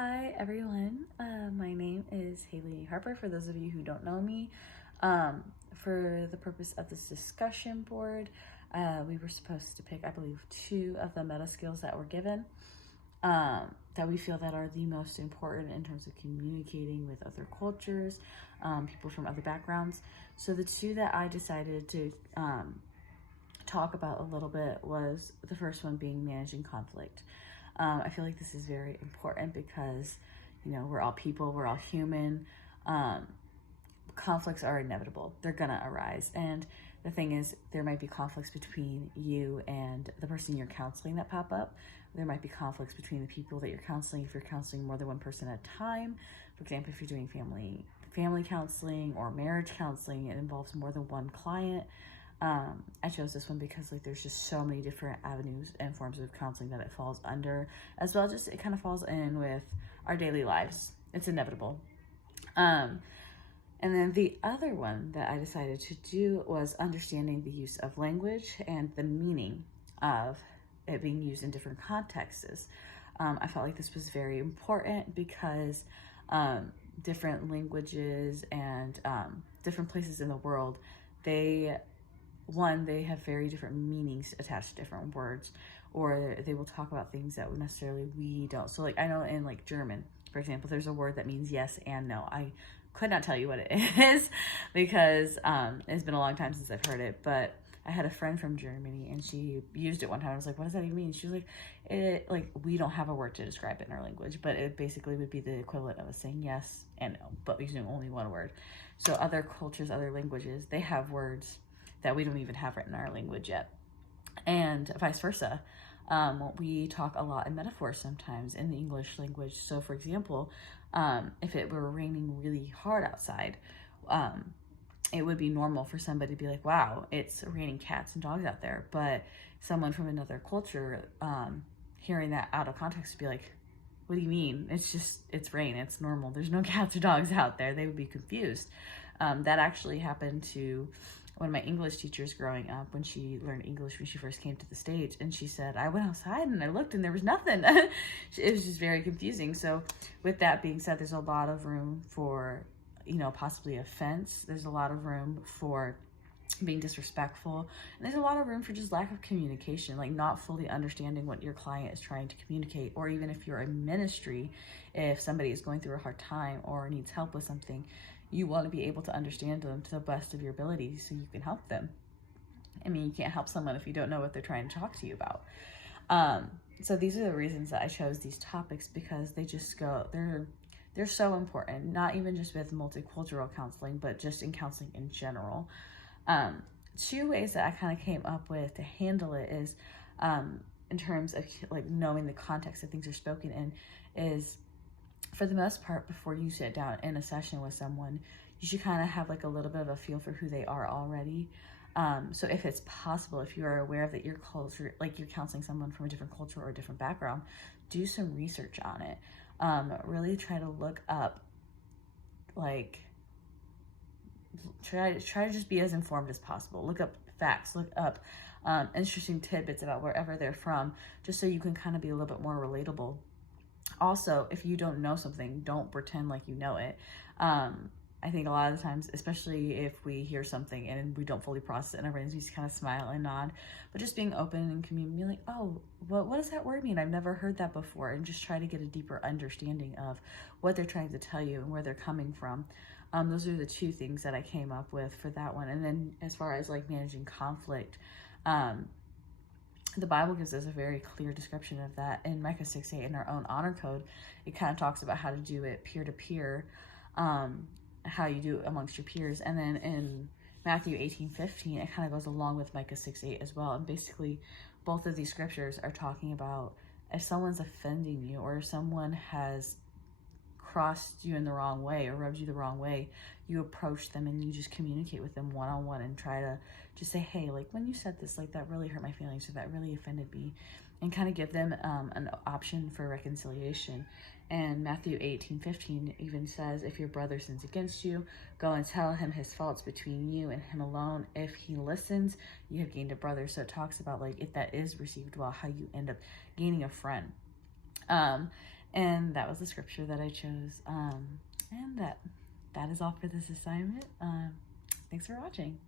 Hi everyone, my name is Haley Harper, for those of you who don't know me. For the purpose of this discussion board, we were supposed to pick, I believe, 2 of the meta skills that were given that we feel that are the most important in terms of communicating with other cultures, people from other backgrounds. So the 2 that I decided to talk about a little bit was the first one being managing conflict. I feel like this is very important because, we're all people, we're all human. Conflicts are inevitable. They're gonna arise. And the thing is, there might be conflicts between you and the person you're counseling that pop up. There might be conflicts between the people that you're counseling if you're counseling more than one person at a time. For example, if you're doing family counseling or marriage counseling, it involves more than one client. I chose this one because there's just so many different avenues and forms of counseling that it falls under, as well. Just it kind of falls in with our daily lives. It's inevitable. And then the other one that I decided to do was understanding the use of language and the meaning of it being used in different contexts. I felt like this was very important because different languages and different places in the world, they have very different meanings attached to different words, or they will talk about things that necessarily we don't. So I know in German, for example, there's a word that means yes and no. I could not tell you what it is because it's been a long time since I've heard it, but I had a friend from Germany and she used it one time. I was like, what does that even mean? She was like, we don't have a word to describe it in our language, but it basically would be the equivalent of us saying yes and no, but using only one word. So other cultures, other languages, they have words that we don't even have written in our language yet, and vice versa. We talk a lot in metaphors sometimes in the English language. So for example, if it were raining really hard outside, it would be normal for somebody to be like, wow, it's raining cats and dogs out there. But someone from another culture, hearing that out of context, would be like, what do you mean? It's rain, it's normal, there's no cats or dogs out there. They would be confused. That actually happened to one of my English teachers growing up when she learned English when she first came to the States. And she said, I went outside and I looked and there was nothing. It was just very confusing. So with that being said, there's a lot of room for, possibly offense. There's a lot of room for being disrespectful, and there's a lot of room for just lack of communication, not fully understanding what your client is trying to communicate. Or even if you're a ministry, if somebody is going through a hard time or needs help with something, you want to be able to understand them to the best of your ability so you can help them. I mean, you can't help someone if you don't know what they're trying to talk to you about. So these are the reasons that I chose these topics, because they're so important, not even just with multicultural counseling, but just in counseling in general. 2 ways that I kind of came up with to handle it is, in terms of knowing the context that things are spoken in, is, for the most part, before you sit down in a session with someone, you should kind of have a little bit of a feel for who they are already. So if it's possible, if you are aware of that your culture, you're counseling someone from a different culture or a different background, do some research on it. Really try to look up, try to just be as informed as possible. Look up facts, look up interesting tidbits about wherever they're from, just so you can kind of be a little bit more relatable. Also, if you don't know something, don't pretend like you know it. I think a lot of the times, especially if we hear something and we don't fully process it in our brains, we just kind of smile and nod. But just being open and communicating, like, oh, what does that word mean? I've never heard that before. And just try to get a deeper understanding of what they're trying to tell you and where they're coming from. Those are the 2 things that I came up with for that one. And then as far as managing conflict, the Bible gives us a very clear description of that. In Micah 6:8, in our own honor code, it kind of talks about how to do it peer-to-peer, how you do it amongst your peers. And then in Matthew 18:15, it kind of goes along with Micah 6:8 as well. And basically, both of these scriptures are talking about, if someone's offending you, or if someone has crossed you in the wrong way or rubbed you the wrong way, you approach them and you just communicate with them one-on-one and try to just say, hey, when you said this, that really hurt my feelings, or that really offended me, and kind of give them an option for reconciliation. And Matthew 18:15 even says, if your brother sins against you, go and tell him his faults between you and him alone. If he listens, you have gained a brother. So it talks about if that is received well, how you end up gaining a friend. And that was the scripture that I chose. And that is all for this assignment. Thanks for watching.